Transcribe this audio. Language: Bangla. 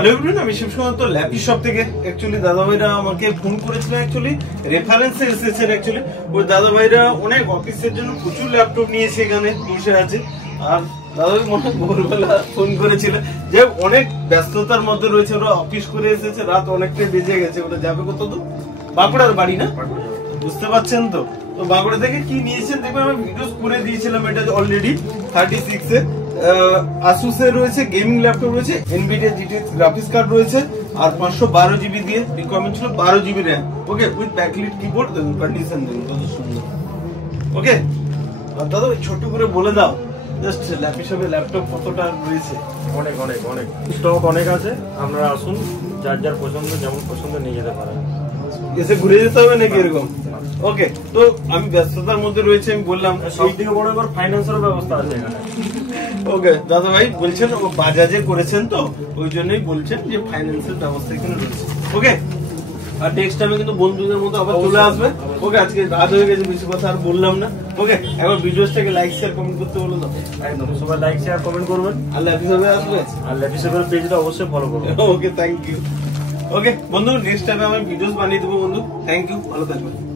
হ্যালো এভরিওয়ান, আমি শিবসমন্ত ল্যাপি শপ থেকে। অ্যাকচুয়ালি দাদা ভাইরা আমাকে ফোন করেছিল, অ্যাকচুয়ালি রেফারেন্সে এসেছে। অ্যাকচুয়ালি ওই দাদা ভাইরা অনেক অফিসের জন্য প্রচুর ল্যাপটপ নিয়েছে, এখানে বসে আছে। আর দাদা ভাই মনে ভোরবেলা ফোন করেছিল যে অনেক ব্যস্ততার মধ্যে রয়েছে, ওরা অফিস করে এসেছে, রাত অনেকটাই বেজে গেছে। ওরা যাবে কত দূর? বাঁকুড়ার বাড়ি না, বুঝতে পারছেন তো? তো বাঁকুড়া থেকে কি নিয়েছেন দেখবেন, আমি ভিডিওস করে দিয়েছিলাম এটা অলরেডি। 36 এ আসুস এর রয়েছে, গেমিং ল্যাপটপ রয়েছে, এনভিডিয়া জিটিএক্স গ্রাফিক্স কার্ড রয়েছে, আর 512 জিবি দিয়ে রিকোয়ারমেন্ট ছিল 12 GB RAM. Okay, with backlit keyboard. দেখুন কন্ডিশন দেখুন কত সুন্দর। ওকে, আর দাদা ছোট করে বলে দাও জাস্ট ল্যাপি শপে ল্যাপটপ কতটা রয়েছে? অনেক অনেক অনেক স্টক অনেক আছে, আপনারা আসুন, যার যার পছন্দ যেমন পছন্দ নিয়ে যেতে পারেন। এসে ঘুরে যেতে হবে নাকি এরকম? ওকে, তো আমি ব্যস্ততার মধ্যে রয়েছে, আমি বললাম সব থেকে বড় এবার ফাইন্যান্সের ব্যবস্থা আছে এখানে। ওকে, দাদা ভাই বলছেন ও বাজাজে করেছেন, তো ওই জন্যই বলছেন যে ফাইন্যান্সের ব্যবস্থা এখানে রয়েছে। ওকে, আর নেক্সট টাইমে কিন্তু বন্ধুদের মতো আবার চলে আসবে। ওকে, আজকে রাত হয়ে গেছে, বেশি কথা আর বললাম না। ওকে, একবার ভিডিওসটাকে লাইক শেয়ার কমেন্ট করতে বলো না। একদম সবাই লাইক শেয়ার কমেন্ট করবেন, আর ল্যাপি শপে আসবে, আর ল্যাপি শপের পেজটা অবশ্যই ফলো করবেন। ওকে, থ্যাংক ইউ। ওকে বন্ধু, নেক্সট টাইমে আমি ভিডিওস বানিয়ে দেবো বন্ধু। থ্যাংক ইউ, ভালো থাকবেন।